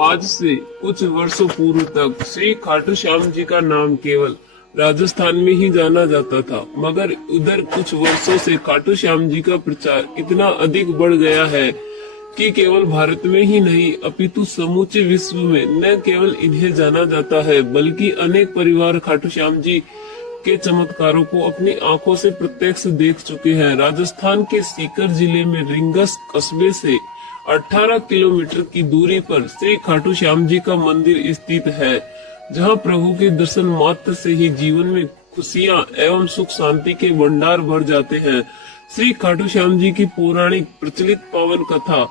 आज से कुछ वर्षों पूर्व तक श्री खाटू श्याम जी का नाम केवल राजस्थान में ही जाना जाता था, मगर उधर कुछ वर्षों से खाटू श्याम जी का प्रचार इतना अधिक बढ़ गया है कि केवल भारत में ही नहीं अपितु समूचे विश्व में न केवल इन्हें जाना जाता है, बल्कि अनेक परिवार खाटू श्याम जी के चमत्कारों को अपनी आंखों से प्रत्यक्ष देख चुके हैं। राजस्थान के सीकर जिले में रिंगस कस्बे से 18 किलोमीटर की दूरी पर श्री खाटू श्याम जी का मंदिर स्थित है, जहां प्रभु के दर्शन मात्र से ही जीवन में खुशियां एवं सुख शांति के भंडार भर जाते हैं। श्री खाटू श्याम जी की पौराणिक प्रचलित पावन कथा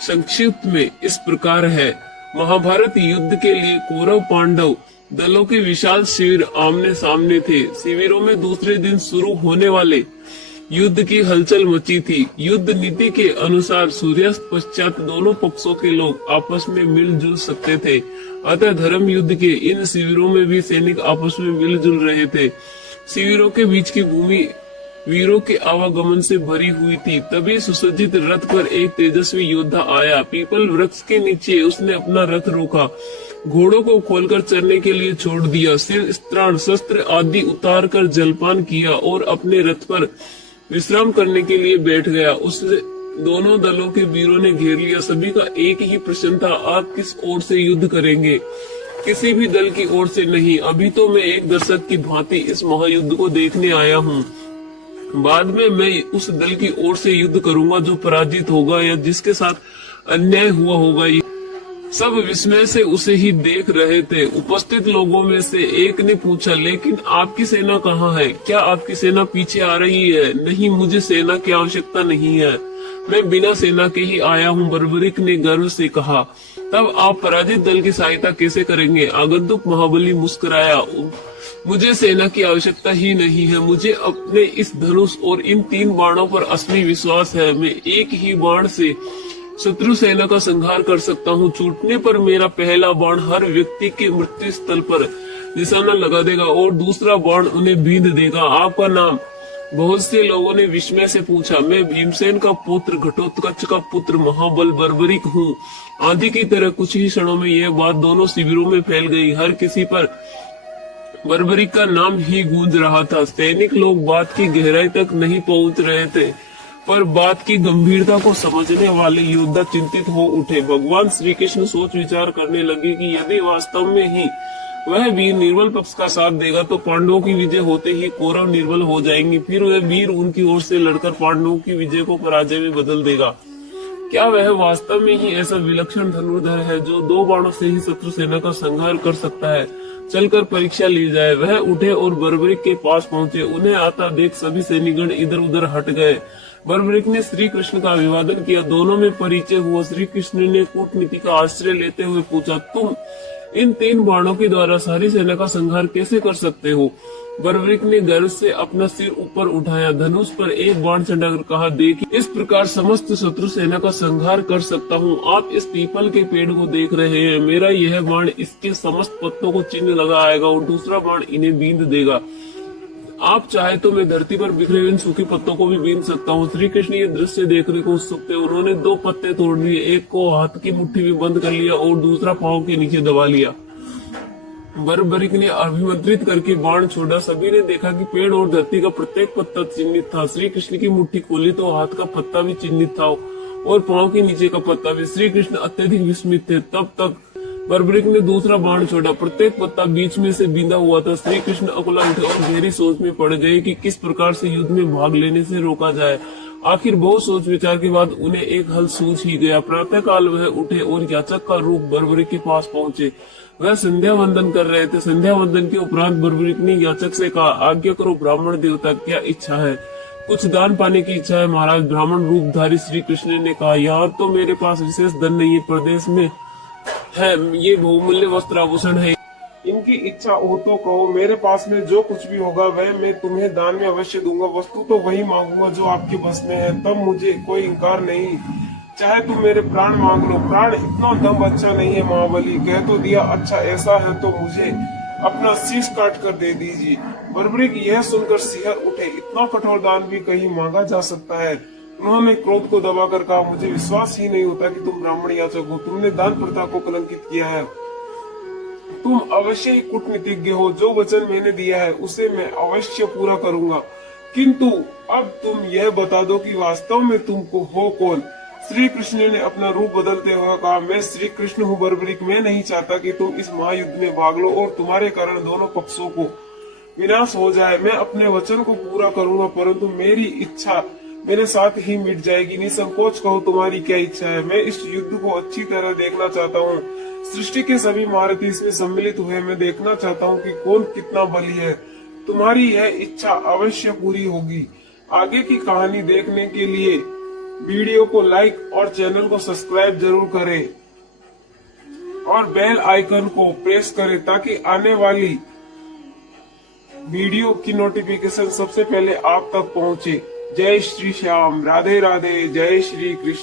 संक्षिप्त में इस प्रकार है। महाभारत युद्ध के लिए कौरव पांडव दलों के विशाल शिविर आमने सामने थे। शिविरों में दूसरे दिन शुरू होने वाले युद्ध की हलचल मची थी। युद्ध नीति के अनुसार सूर्यास्त पश्चात दोनों पक्षों के लोग आपस में मिलजुल सकते थे, अतः धर्म युद्ध के इन शिविरों में भी सैनिक आपस में मिलजुल रहे थे। शिविरों के बीच की भूमि वीरों के आवागमन से भरी हुई थी। तभी सुसज्जित रथ पर एक तेजस्वी योद्धा आया। पीपल वृक्ष के नीचे उसने अपना रथ रोका, घोड़ों को खोलकर चरने के लिए छोड़ दिया, सिर त्राण शस्त्र आदि उतार कर जलपान किया और अपने रथ पर विश्राम करने के लिए बैठ गया। उसने दोनों दलों के वीरों ने घेर लिया। सभी का एक ही प्रश्न था, आप किस ओर से युद्ध करेंगे? किसी भी दल की ओर से नहीं। अभी तो मैं एक दर्शक की भांति इस महायुद्ध को देखने आया हूँ। बाद में मैं उस दल की ओर से युद्ध करूंगा जो पराजित होगा या जिसके साथ अन्याय हुआ होगा। सब विस्मय से उसे ही देख रहे थे। उपस्थित लोगों में से एक ने पूछा, लेकिन आपकी सेना कहाँ है? क्या आपकी सेना पीछे आ रही है? नहीं, मुझे सेना की आवश्यकता नहीं है, मैं बिना सेना के ही आया हूँ, बर्बरिक ने गर्व से कहा। तब आप पराजित दल की सहायता कैसे करेंगे? आगंतुक महाबली मुस्कुराया, मुझे सेना की आवश्यकता ही नहीं है, मुझे अपने इस धनुष और इन 3 बाणों पर असली विश्वास है। मैं एक ही बाण से शत्रु सेना का संहार कर सकता हूँ। छूटने पर मेरा पहला बाण हर व्यक्ति के मृत्यु स्थल पर निशाना लगा देगा और दूसरा बाण उन्हें बींध देगा। आपका नाम? बहुत से लोगों ने विस्मय से पूछा। मैं भीमसेन का पुत्र, घटोत्कच का पुत्र, महाबल बर्बरिक हूँ। आंधी की तरह कुछ ही क्षणों में यह बात दोनों शिविरों में फैल गई। हर किसी पर बर्बरिक का नाम ही गूंज रहा था। सैनिक लोग बात की गहराई तक नहीं पहुंच रहे थे, पर बात की गंभीरता को समझने वाले योद्धा चिंतित हो उठे। भगवान श्री कृष्ण सोच विचार करने लगे कि यदि वास्तव में ही वह वीर निर्बल पक्ष का साथ देगा तो पांडवों की विजय होते ही कौरव निर्बल हो जाएंगे। फिर वह वीर उनकी ओर से लड़कर पांडवों की विजय को पराजय में बदल देगा। क्या वह वास्तव में ही ऐसा विलक्षण धनुर्धर है जो 2 बाणों से ही शत्रु सेना का संहार कर सकता है? चलकर परीक्षा ली जाए। वह उठे और बर्बरिक के पास पहुंचे। उन्हें आता देख सभी सैनिकगण इधर उधर हट गए। बर्बरिक ने श्री कृष्ण का अभिवादन किया। दोनों में परिचय हुआ। श्री कृष्ण ने कूटनीति का आश्रय लेते हुए पूछा, तुम इन 3 बाणों के द्वारा सारी सेना का संहार कैसे कर सकते हो? बर्बरिक ने गर्व से अपना सिर ऊपर उठाया, धनुष पर एक बाण चढ़ाकर कहा, देखिए, इस प्रकार समस्त शत्रु सेना का संहार कर सकता हूँ। आप इस पीपल के पेड़ को देख रहे हैं, मेरा यह बाण इसके समस्त पत्तों को चिन्ह लगाएगा और दूसरा बाण इन्हें बींध देगा। आप चाहे तो मैं धरती पर बिखरे हुए इन सूखे पत्तों को भी बीन सकता हूँ। श्री कृष्ण ये दृश्य देखने को उत्सुक थे। उन्होंने 2 पत्ते तोड़ लिए, एक को हाथ की मुट्ठी में बंद कर लिया और दूसरा पांव के नीचे दबा लिया। बर्बरिक ने अभिमंत्रित करके बाण छोड़ा। सभी ने देखा कि पेड़ और धरती का प्रत्येक पत्ता चिन्हित था। श्री कृष्ण की मुट्ठी खोली तो हाथ का पत्ता भी चिन्हित था और पांव के नीचे का पत्ता भी। श्री कृष्ण अत्यधिक विस्मित थे। तब तक बर्बरिक ने दूसरा बाण छोड़ा। प्रत्येक पत्ता बीच में से बींधा हुआ था। श्री कृष्ण अकुला उठे और गहरी सोच में पड़ गए कि किस प्रकार से युद्ध में भाग लेने से रोका जाए। आखिर बहुत सोच विचार के बाद उन्हें एक हल सूझ ही गया। प्रातः काल वह उठे और याचक का रूप बर्बरिक के पास पहुंचे। वह संध्या वंदन कर रहे थे। संध्या वंदन के उपरांत बर्बरिक ने याचक से कहा, आज्ञा करो ब्राह्मण देवता, क्या इच्छा है? कुछ दान पाने की इच्छा है महाराज। ब्राह्मण रूपधारी श्री कृष्ण ने कहा, यार तो मेरे पास विशेष धन नहीं है, प्रदेश में है, ये बहुमूल्य वस्त्र आभूषण है, इनकी इच्छा हो तो कहो। मेरे पास में जो कुछ भी होगा वह मैं तुम्हें दान में अवश्य दूंगा। वस्तु तो वही मांगूंगा जो आपके बस में है, तब मुझे कोई इनकार नहीं। चाहे तुम मेरे प्राण मांग लो। प्राण इतना दम अच्छा नहीं है महाबली, कह तो दिया। अच्छा ऐसा है तो मुझे अपना शीश काट कर दे दीजिए। बर्बरिक यह सुनकर सिहर उठे। इतना कठोर दान भी कहीं मांगा जा सकता है? उन्होंने क्रोध को दबाकर कहा, मुझे विश्वास ही नहीं होता कि तुम ब्राह्मण याचक हो। तुमने दान प्रथा को कलंकित किया है। तुम अवश्य ही कूटनीतिज्ञ हो। जो वचन मैंने दिया है उसे मैं अवश्य पूरा करूंगा, किंतु अब तुम यह बता दो कि वास्तव में तुमको हो कौन। श्री कृष्ण ने अपना रूप बदलते हुए कहा, मैं श्री कृष्ण हूँ बर्बरिक। मैं नहीं चाहता कि तुम इस महायुद्ध में भाग लो और तुम्हारे कारण दोनों पक्षों को विनाश हो जाए। मैं अपने वचन को पूरा करूंगा, परंतु मेरी इच्छा मेरे साथ ही मिट जाएगी। निसंकोच कहो, तुम्हारी क्या इच्छा है। मैं इस युद्ध को अच्छी तरह देखना चाहता हूँ। सृष्टि के सभी महारथी इसमें सम्मिलित हुए। मैं देखना चाहता हूँ कि कौन कितना बली है। तुम्हारी यह इच्छा अवश्य पूरी होगी। आगे की कहानी देखने के लिए वीडियो को लाइक और चैनल को सब्सक्राइब जरूर करें और बेल आइकन को प्रेस करें ताकि आने वाली वीडियो की नोटिफिकेशन सबसे पहले आप तक पहुंचे। जय श्री श्याम, राधे राधे, जय श्री कृष्ण।